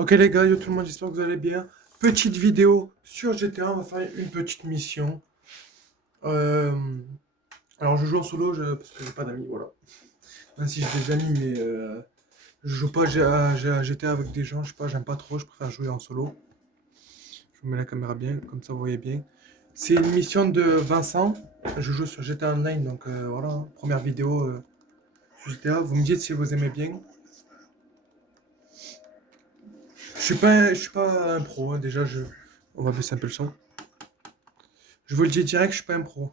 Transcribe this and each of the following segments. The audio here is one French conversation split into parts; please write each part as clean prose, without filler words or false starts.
Ok les gars, yo tout le monde, j'espère que vous allez bien. Petite vidéo sur GTA, on va faire une petite mission. Euh, alors je joue en solo parce que j'ai pas d'amis, voilà. Même si j'ai des amis, mais je joue pas à GTA avec des gens, je sais pas, j'aime pas trop, je préfère jouer en solo. Je vous mets la caméra bien, comme ça vous voyez bien. C'est une mission de Vincent, je joue sur GTA Online, donc voilà, première vidéo sur GTA. Vous me dites si vous aimez bien. Je suis pas un pro, hein, déjà, on va baisser un peu le son. Je vous le dis direct, je suis pas un pro.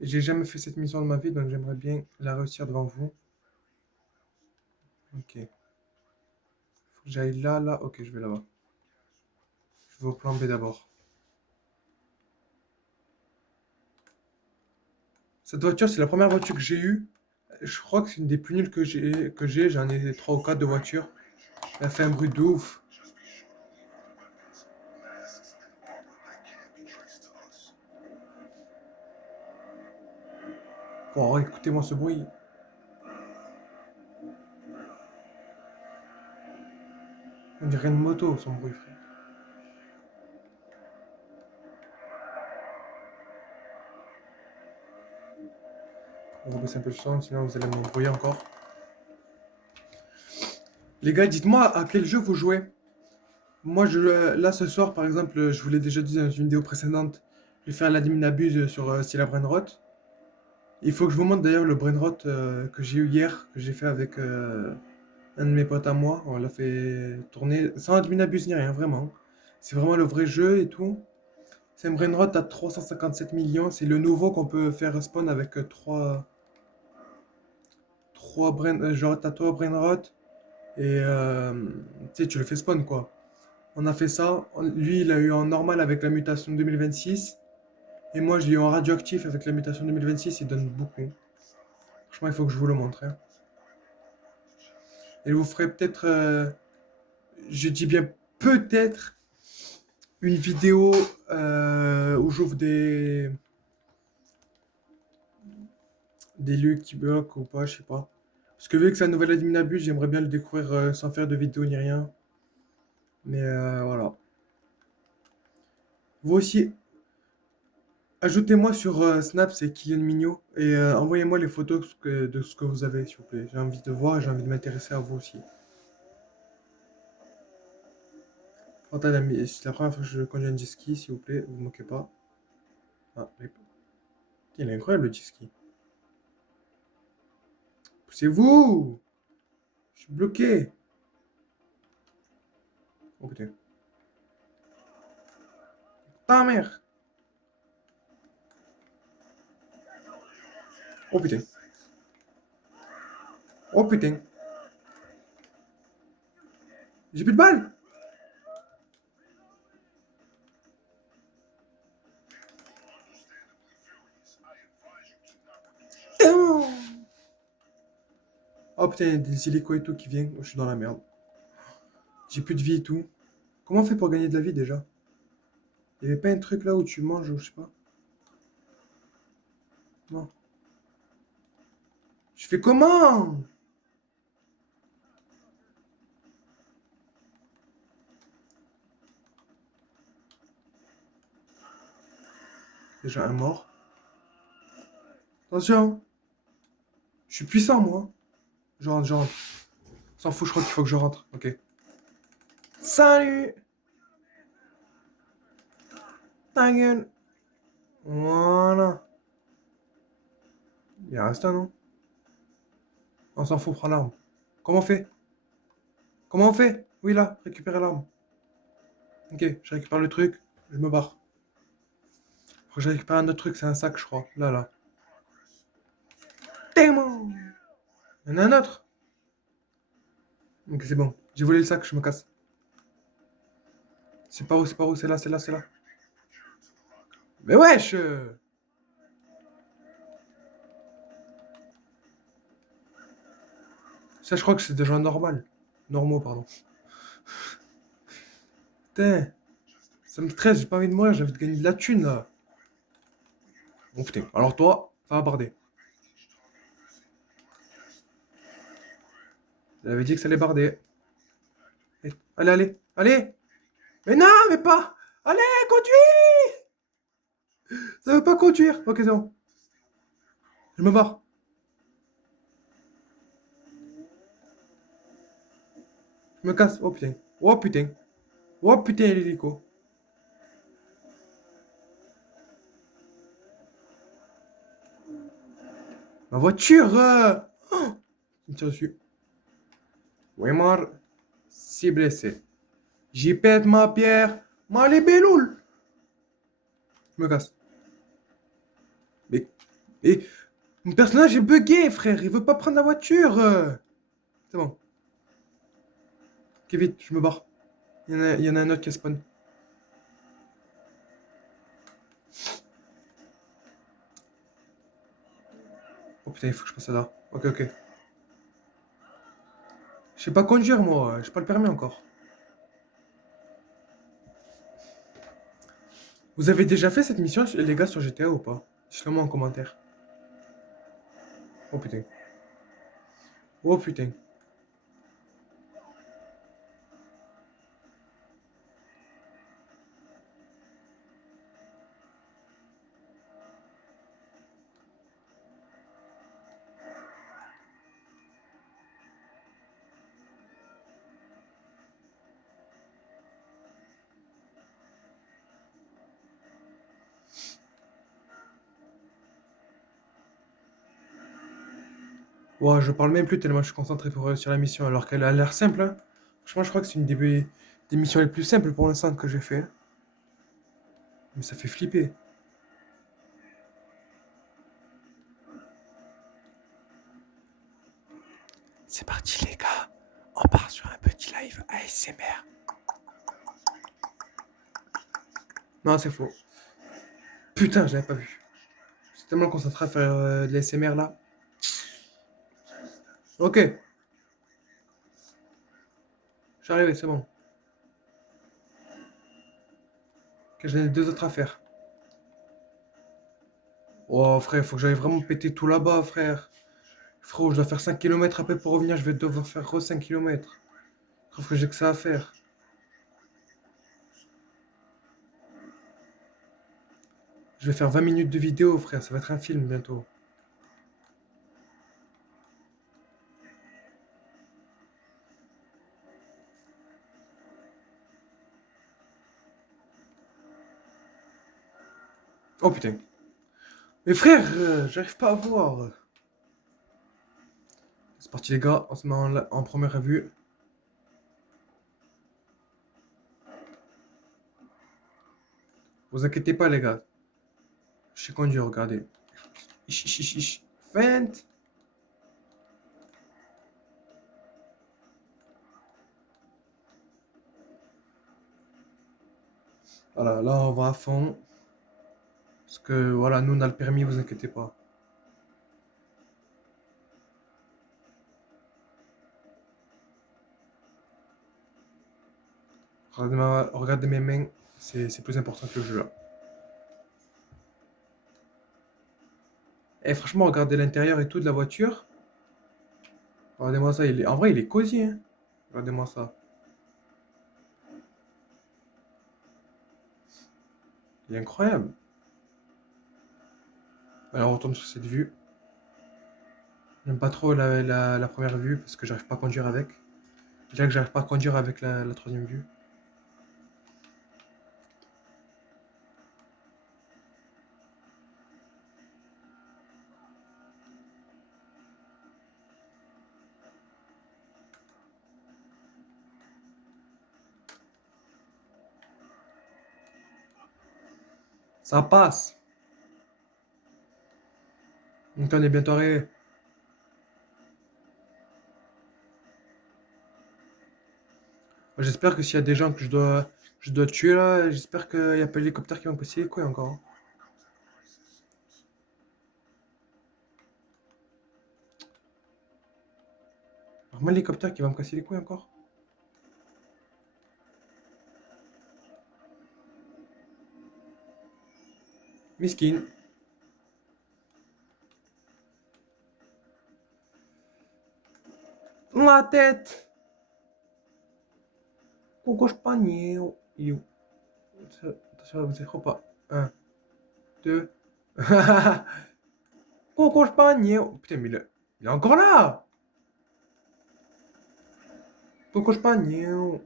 J'ai jamais fait cette mission de ma vie, donc j'aimerais bien la réussir devant vous. Ok. Faut que j'aille là, là. Ok, je vais là-bas. Je vais au plan B d'abord. Cette voiture, c'est la première voiture que j'ai eue. Je crois que c'est une des plus nulles que j'ai. J'en ai 3 ou 4 de voitures. Elle fait un bruit de ouf. Oh, écoutez-moi ce bruit. On dirait une moto, son bruit, frère. On va baisser un peu le son, sinon vous allez m'embrouiller encore. Les gars, dites-moi à quel jeu vous jouez. Moi, là, ce soir, par exemple, je vous l'ai déjà dit dans une vidéo précédente, je vais faire l'admin abuse sur Stila Brainrot. Il faut que je vous montre d'ailleurs le brainrot que j'ai eu hier, que j'ai fait avec un de mes potes à moi. On l'a fait tourner sans admin abuse ni rien, vraiment. C'est vraiment le vrai jeu et tout. C'est un brainrot à 357 millions. C'est le nouveau qu'on peut faire spawn avec 3 genre t'as 3 brainrot et tu sais, tu le fais spawn quoi. On a fait ça. Lui, il a eu en normal avec la mutation 2026. Et moi, je l'ai eu en radioactif avec la mutation 2026. Il donne beaucoup. Franchement, il faut que je vous le montre, hein. Et vous ferez peut-être, je dis bien peut-être, une vidéo où j'ouvre des lieux qui bloquent ou pas, je sais pas. Parce que vu que c'est un nouvel admin abus, j'aimerais bien le découvrir sans faire de vidéo ni rien. Mais voilà. Vous aussi, ajoutez-moi sur Snap, c'est Kylian Mignot, et envoyez-moi les photos de ce que vous avez, s'il vous plaît. J'ai envie de voir, j'ai envie de m'intéresser à vous aussi. C'est la première fois que je conduis un jet ski, s'il vous plaît, vous ne moquez pas. Ah, il est incroyable le jet ski. Poussez-vous! Je suis bloqué. Oh putain. Ah merde. Oh putain. Oh putain. J'ai plus de balles. Oh putain, il y a des hélicos et tout qui viennent. Oh, je suis dans la merde. J'ai plus de vie et tout. Comment on fait pour gagner de la vie déjà? Il y avait pas un truc là où tu manges ou je sais pas? Non. Je fais comment? Déjà un mort. Attention. Je suis puissant moi. Je rentre, je rentre. S'en fout, je crois qu'il faut que je rentre. Ok. Salut! Ta gueule! Voilà. Il en reste un, non? On s'en fout, prends l'arme. Comment on fait? Comment on fait? Oui, là, récupérer l'arme. Ok, je récupère le truc, je me barre. Faut que je récupère un autre truc, c'est un sac, je crois. Là, là. Démon! Il y en a un autre. Ok, c'est bon. J'ai volé le sac, je me casse. C'est pas où, c'est pas où, c'est là, c'est là, c'est là. Mais wesh! Ça, je crois que c'est des gens normal. Normaux, pardon. Putain, ça me stresse, j'ai pas envie de mourir, j'ai envie de gagner de la thune, là. Bon, putain. Alors toi, ça va barder. J'avais dit que ça allait barder. Allez, allez, allez. Mais non, mais pas. Allez, conduis. Ça veut pas conduire. Ok, c'est bon. Je me barre. Je me casse. Oh putain. Oh putain. Oh putain, l'hélico. Ma voiture. Oh, il me tire dessus. Weimar, si blessé. J'y pète ma pierre. Ma les belloules. Je me casse. Mais, mais mon personnage est bugué, frère. Il veut pas prendre la voiture. C'est bon. Ok, vite, je me barre. Il y en a un autre qui spawn. Oh putain, il faut que je passe là. Ok, ok. Je sais pas conduire, moi. J'ai pas le permis encore. Vous avez déjà fait cette mission, les gars, sur GTA ou pas? Dites-le moi en commentaire. Oh putain. Oh putain. Ouah, je parle même plus tellement je suis concentré pour réussir la mission, alors qu'elle a l'air simple, hein. Franchement, je crois que c'est une des missions les plus simples pour l'instant que j'ai fait. Mais ça fait flipper. C'est parti, les gars. On part sur un petit live ASMR. Non, c'est faux. Putain, je l'avais pas vu. J'étais tellement concentré à faire de l'ASMR là. Ok, j'arrive, c'est bon. Que j'en ai deux autres à faire. Oh, frère, faut que j'aille vraiment péter tout là-bas, frère. Frérot, je dois faire 5 kilomètres après pour revenir, je vais devoir faire re 5 kilomètres. Je trouve que j'ai que ça à faire. Je vais faire 20 minutes de vidéo, frère, ça va être un film bientôt. Oh putain. Mais frère, j'arrive pas à voir. C'est parti les gars, on se met en première vue. Vous inquiétez pas les gars. Je sais conduire, regardez. Ich, ich, ich, ich. Feinte. Voilà, là on va à fond. Parce que voilà, nous on a le permis, vous inquiétez pas. Regardez mes mains, c'est plus important que le jeu là. Et franchement, regardez l'intérieur et tout de la voiture. Regardez-moi ça, en vrai il est cosy, hein. Regardez-moi ça. Il est incroyable. Alors on retourne sur cette vue. J'aime pas trop la première vue parce que j'arrive pas à conduire avec. Déjà que j'arrive pas à conduire avec la troisième vue. Ça passe. Donc on est bientôt arrivé. J'espère que s'il y a des gens que je dois tuer là, j'espère qu'il n'y a pas l'hélicoptère qui va me casser les couilles encore, hein. Vraiment l'hélicoptère qui va me casser les couilles encore. Miskin. La tête. Coco Spaniel. Il est où? Attention, vous êtes pas. 1, 2. Coco Spaniel. Putain, mais il est encore là. Coco Spaniel.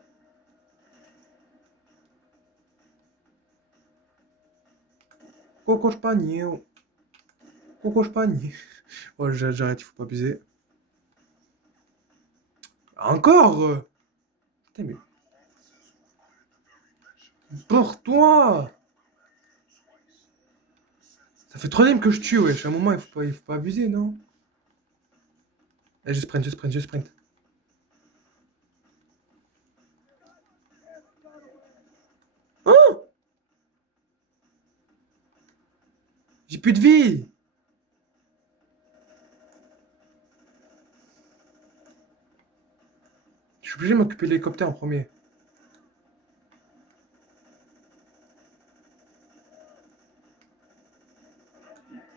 Coco Spaniel. Coco Spaniel. Oh, j'arrête, il faut pas abuser. Encore. Putain, mais pour toi. Ça fait 3 que je tue, wesh. À un moment, il faut pas abuser, non? Allez, je sprint, je sprint, je sprint. Oh, j'ai plus de vie. Je suis obligé de m'occuper de l'hélicoptère en premier.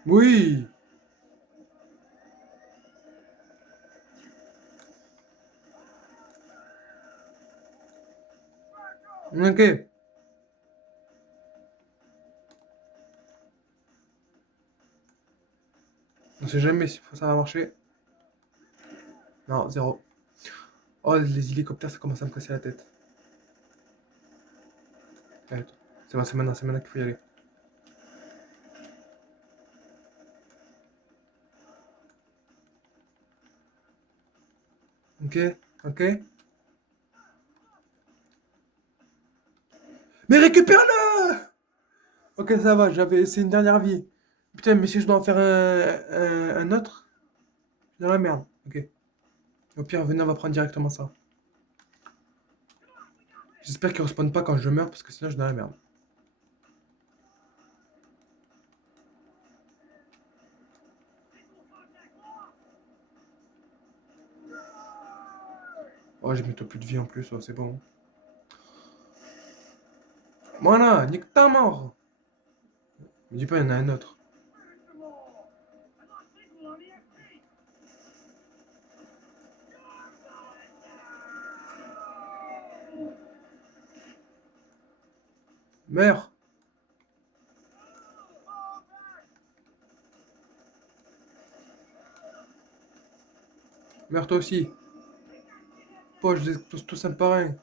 Oui. Ok. On sait jamais si ça va marcher. Non, zéro. Oh, les hélicoptères, ça commence à me casser la tête. Allez, c'est maintenant qu'il faut y aller. Ok, ok. Mais récupère-le! Ok, ça va, c'est une dernière vie. Putain, mais si je dois en faire un autre, je suis dans la merde. Ok. Au pire, venez, on va prendre directement ça. J'espère qu'il respawn pas quand je meurs, parce que sinon je suis dans la merde. Oh, j'ai bientôt plus de vie en plus, oh, c'est bon. Voilà, nique ta mort! Me dis pas, il y en a un autre. Meurs! Meurs toi aussi! Oh, je les explose tous un par un.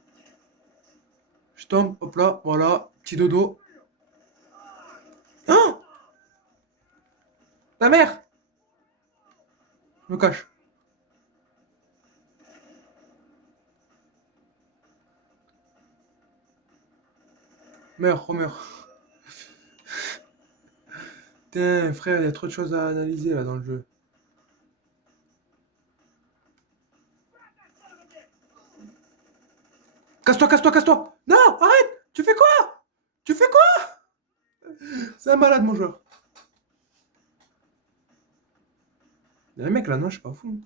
Je tombe, hop là, voilà, petit dodo. Oh! Ta mère! Je me cache. Meurs, remeurs. Putain, frère, il y a trop de choses à analyser là dans le jeu. Casse-toi, casse-toi, casse-toi! Non, arrête! Tu fais quoi? Tu fais quoi? C'est un malade, mon joueur. Il y a un mec là, non, je suis pas fou.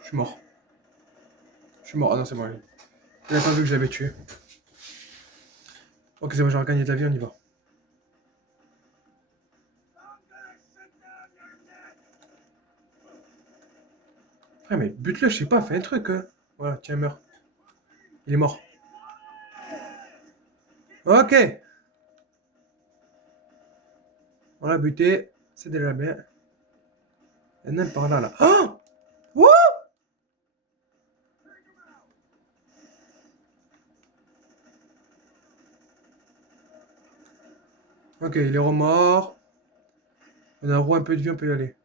Je suis mort. Je suis mort. Ah non, c'est moi. Il a pas vu que je l'avais tué. Ok, c'est bon, j'ai regagné de la vie, on y va. Frère, mais bute-le, je sais pas, fais un truc. Hein. Voilà, tiens, meurs. Il est mort. Ok. On l'a buté. C'est déjà bien. Il y en a un par là, là. Ah! Wouh! Ok, il est remort. On a un peu de vie, on peut y aller.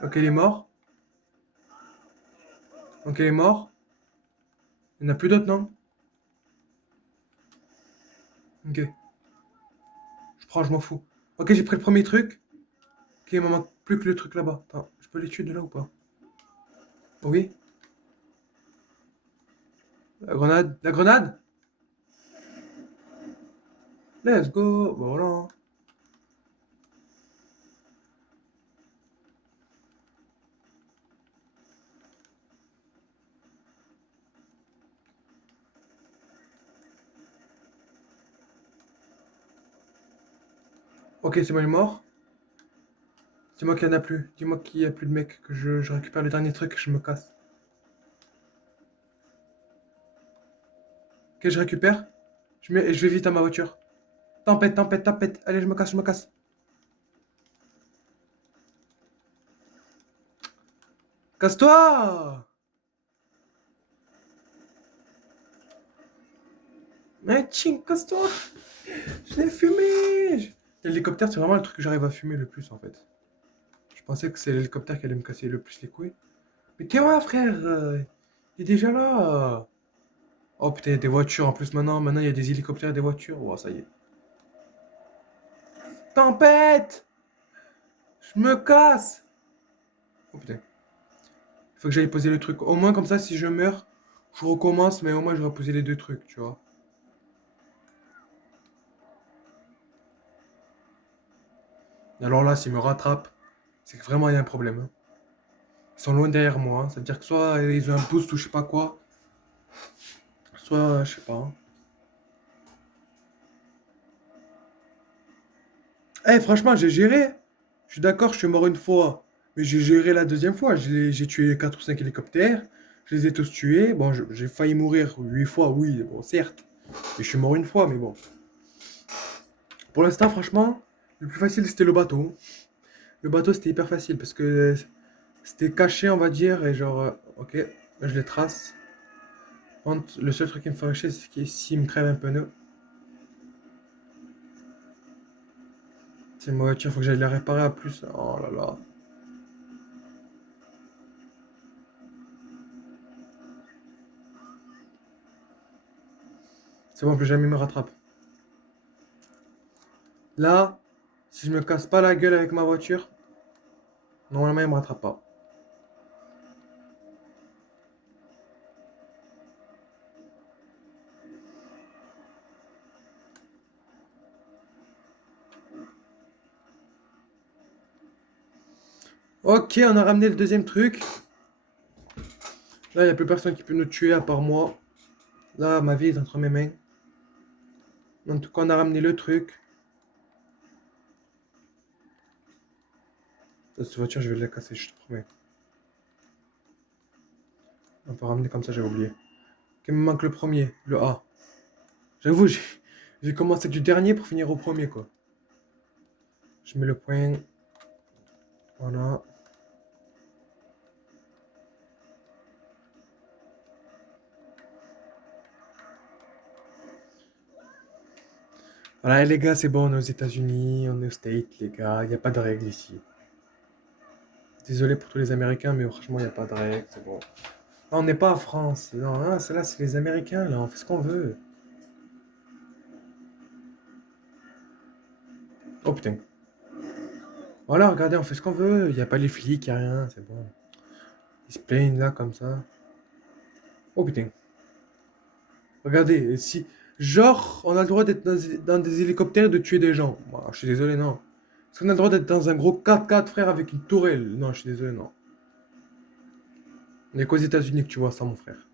Ok, il est mort. Ok, il est mort. Il n'y en a plus d'autres, non? Ok. Je prends, je m'en fous. Ok, j'ai pris le premier truc. Ok, il me manque plus que le truc là-bas. Attends, je peux les tuer de là ou pas? Oui. La grenade. La grenade? Let's go. Voilà. Ok, c'est bon, il est mort. Dis-moi qu'il n'y en a plus. Dis-moi qu'il n'y a plus de mecs, que je récupère le dernier truc et je me casse. Ok, je récupère. Je vais vite à ma voiture. Tempête, tempête, tempête. Allez, je me casse, je me casse. Casse-toi! Mais ching, casse-toi! Je l'ai fumé! L'hélicoptère, c'est vraiment le truc que j'arrive à fumer le plus en fait. Je pensais que c'est l'hélicoptère qui allait me casser le plus les couilles. Mais t'es où, frère? Il est déjà là! Oh putain, il y a des voitures en plus maintenant. Maintenant, il y a des hélicoptères et des voitures. Oh, ça y est. Tempête! Je me casse! Oh putain. Il faut que j'aille poser le truc. Au moins, comme ça, si je meurs, je recommence, mais au moins, j'aurai posé les deux trucs, tu vois. Et alors là, s'ils me rattrapent, c'est que vraiment, il y a un problème, hein. Ils sont loin derrière moi, hein. Ça veut dire que soit ils ont un boost ou je sais pas quoi, soit, je sais pas, hein. Eh, franchement, j'ai géré. Je suis d'accord, je suis mort une fois. Mais j'ai géré la deuxième fois. J'ai tué 4 ou 5 hélicoptères. Je les ai tous tués. Bon, j'ai failli mourir 8 fois, oui, bon, certes. Mais je suis mort une fois, mais bon. Pour l'instant, franchement, le plus facile, c'était le bateau. Le bateau, c'était hyper facile parce que c'était caché, on va dire. Et genre, ok, là, je les trace. Le seul truc qui me ferait chier, c'est que s'il me crève un pneu, c'est ma voiture, faut que j'aille la réparer à plus. Oh là là. C'est bon, plus jamais il me rattrape. Là, si je me casse pas la gueule avec ma voiture, normalement, il me rattrape pas. Ok, on a ramené le deuxième truc. Là, il n'y a plus personne qui peut nous tuer à part moi. Là, ma vie est entre mes mains. En tout cas, on a ramené le truc. Cette voiture, je vais la casser, je te promets. On peut ramener comme ça, j'avais oublié. Il me manque le premier, le A. J'avoue, j'ai commencé du dernier pour finir au premier, quoi. Je mets le point. Voilà. Voilà, les gars, c'est bon, on est aux États-Unis, on est aux States, les gars. Il n'y a pas de règles ici. Désolé pour tous les Américains, mais franchement, il n'y a pas de règles, c'est bon. Non, on n'est pas en France. Non, hein, là, c'est les Américains, là. On fait ce qu'on veut. Oh putain. Voilà, regardez, on fait ce qu'on veut. Il n'y a pas les flics, il n'y a rien, c'est bon. Ils se plaignent là, comme ça. Oh putain. Regardez, si. Genre, on a le droit d'être dans des hélicoptères et de tuer des gens. Bah, je suis désolé, non. Est-ce qu'on a le droit d'être dans un gros 4x4, frère, avec une tourelle? Non, je suis désolé, non. On est qu'aux États-Unis que tu vois ça, mon frère.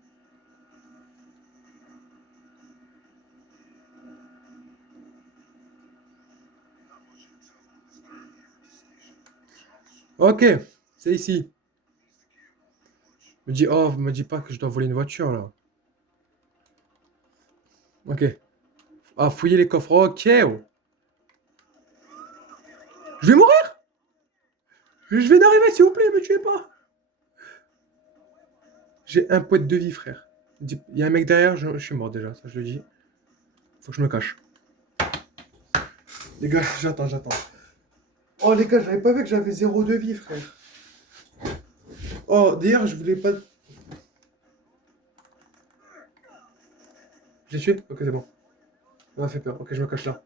Ok, c'est ici. Me dis pas que je dois voler une voiture, là. Ok. Ah, fouiller les coffres. Ok. Oh. Je vais mourir! Je viens d'arriver, s'il vous plaît, me tuez pas! J'ai un poète de vie, frère. Il y a un mec derrière, je suis mort déjà, ça je le dis. Faut que je me cache. Les gars, j'attends. Oh les gars, j'avais pas vu que j'avais zéro de vie, frère. Oh, d'ailleurs, je voulais pas... J'ai tué? Ok, c'est bon. Ça m'a fait peur. Ok, je me cache là.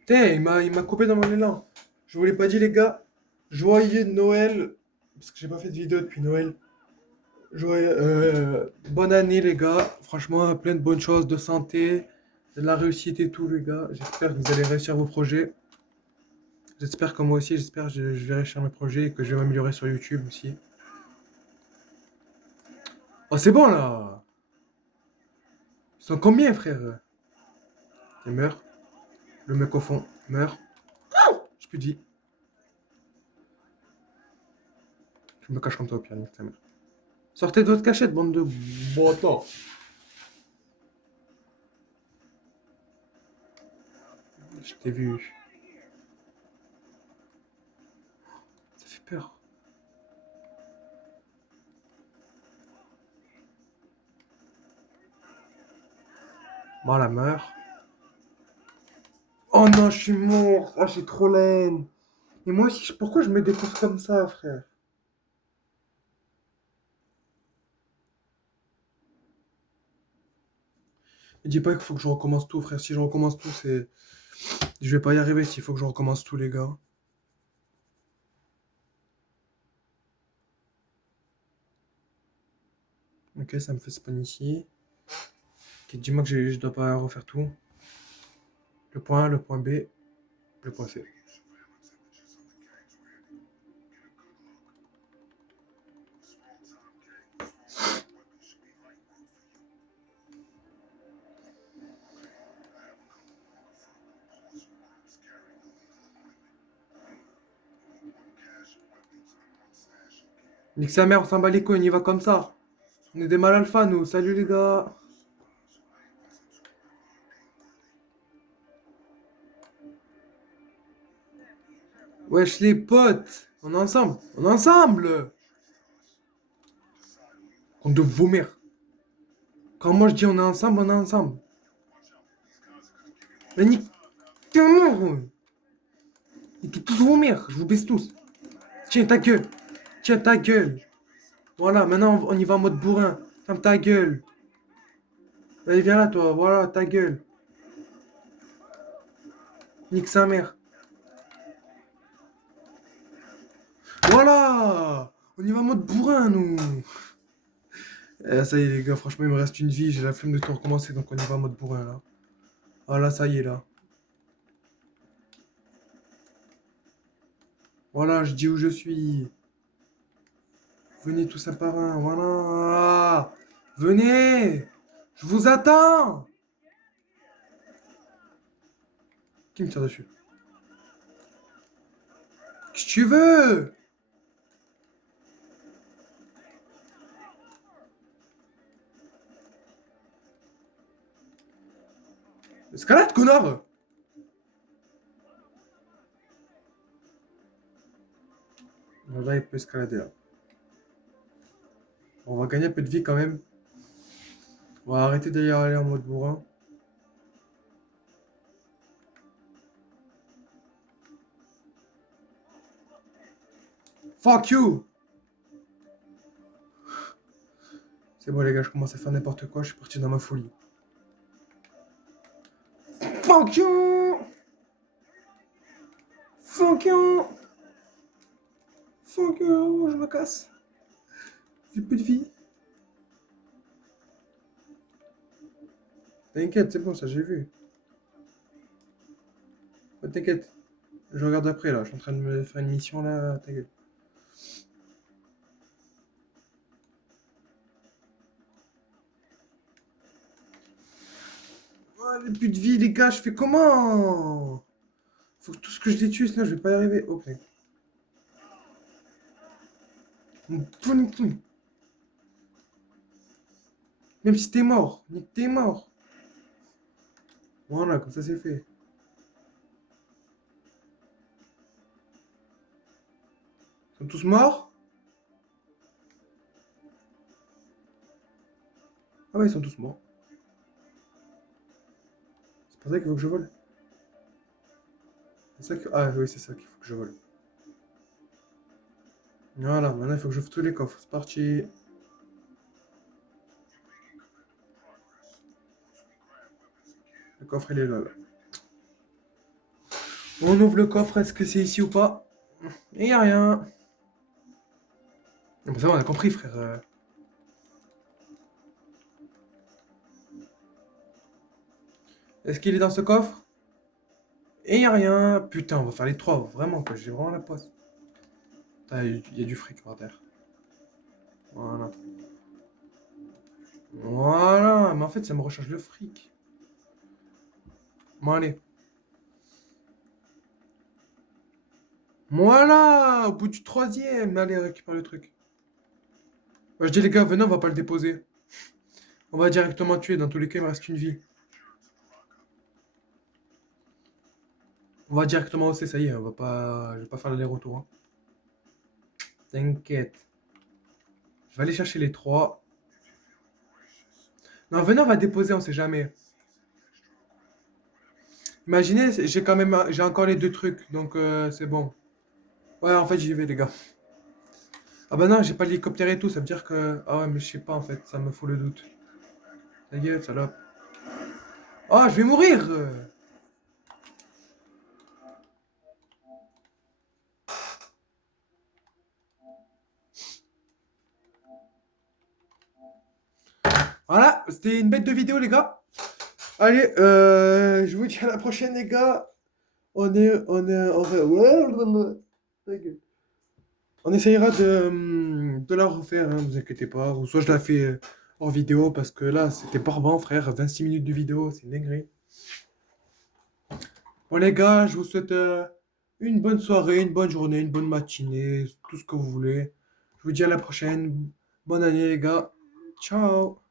Putain, il m'a coupé dans mon élan. Je vous l'ai pas dit, les gars. Joyeux Noël. Parce que j'ai pas fait de vidéo depuis Noël. Bonne année, les gars. Franchement, plein de bonnes choses, de santé, de la réussite et tout, les gars. J'espère que vous allez réussir vos projets. J'espère que moi aussi, j'espère que je vais réussir mes projets et que je vais m'améliorer sur YouTube aussi. Oh, c'est bon là! Ils sont combien, frère? Il meurt. Le mec au fond meurt. Plus de vie. Je me cache comme ça au pire, nique ta mère. Sortez de votre cachette, bande de bâtards. Je t'ai vu. Ça fait peur. Bon, la meurt. Oh non, je suis mort. Ah, j'ai trop la haine. Et moi aussi, pourquoi je me découvre comme ça, frère? Et dis pas qu'il faut que je recommence tout, frère. Si je recommence tout, c'est... Je vais pas y arriver s'il faut que je recommence tout, les gars. Ok, ça me fait spawn ici. Ok, dis-moi que je dois pas refaire tout. Le point A, le point B, le point C. Nique sa mère, on s'en bat les couilles, on y va comme ça. On est des mal alpha, nous. Salut, les gars. Wesh, les potes. On est ensemble. On est ensemble. On doit vomir. Quand moi je dis on est ensemble, on est ensemble. Mais nique ta mère. Niquez tous vomir. Je vous baisse tous. Tiens, ta gueule. Tiens, ta gueule. Voilà, maintenant on y va en mode bourrin. Ferme ta gueule. Allez, viens là, toi. Voilà, ta gueule. Nique sa mère. Voilà. On y va en mode bourrin, nous. Ça y est, les gars, franchement, il me reste une vie. J'ai la flemme de tout recommencer, donc on y va en mode bourrin, là. Ah là, ça y est, là. Voilà, je dis où je suis. Venez tous un par un, voilà. Venez. Je vous attends. Qui me tire dessus? Qu'est-ce que tu veux? Escalade, connard! Là, il peut escalader, là. On va gagner un peu de vie, quand même. On va arrêter d'aller aller en mode bourrin. Fuck you! C'est bon, les gars, je commence à faire n'importe quoi. Je suis parti dans ma folie. Fuck you! Fuck you! Fuck you! Je me casse. J'ai plus de vie. T'inquiète, c'est bon, ça, j'ai vu. Oh, t'inquiète. Je regarde après, là. Je suis en train de me faire une mission, là. Ta gueule. Oh, j'ai plus de vie, les gars. Je fais comment? Faut que tout ce que je les tue, sinon je vais pas y arriver. Ok. Même si t'es mort, Nick, t'es mort. Voilà, comme ça c'est fait. Ils sont tous morts? Ah ouais, ils sont tous morts. C'est pour ça qu'il faut que je vole. C'est ça que... Ah oui, c'est ça qu'il faut que je vole. Voilà, maintenant il faut que j'ouvre tous les coffres. C'est parti. Le coffre, il est là, là. On ouvre le coffre, est-ce que c'est ici ou pas? Il n'y a rien. Bon, ça va, on a compris, frère. Est-ce qu'il est dans ce coffre? Et il n'y a rien. Putain, on va faire les trois, vraiment, quoi. J'ai vraiment la poisse. Il y a du fric par terre. Voilà. Voilà, mais en fait, ça me recharge le fric. Bon, allez. Voilà, au bout du troisième. Allez, récupère le truc. Moi, je dis les gars, venez, on va pas le déposer. On va directement tuer. Dans tous les cas, il me reste une vie. On va directement hausser, ça y est, on va pas. Je vais pas faire l'aller-retour, hein. T'inquiète. Je vais aller chercher les trois. Non, venez, on va déposer, on sait jamais. Imaginez, j'ai quand même. J'ai encore les deux trucs, donc c'est bon. Ouais, en fait, j'y vais, les gars. Ah bah non, j'ai pas l'hélicoptère et tout, ça veut dire que... Ah ouais, mais je sais pas en fait, ça me fout le doute. Ta gueule, salope. Oh, je vais mourir! Voilà, c'était une bête de vidéo les gars. Allez, je vous dis à la prochaine les gars. Ta gueule. On essayera de la refaire, hein, vous inquiétez pas. Ou soit je la fais en vidéo parce que là, c'était barbant frère. 26 minutes de vidéo, c'est une dinguerie. Bon les gars, je vous souhaite une bonne soirée, une bonne journée, une bonne matinée, tout ce que vous voulez. Je vous dis à la prochaine. Bonne année les gars. Ciao.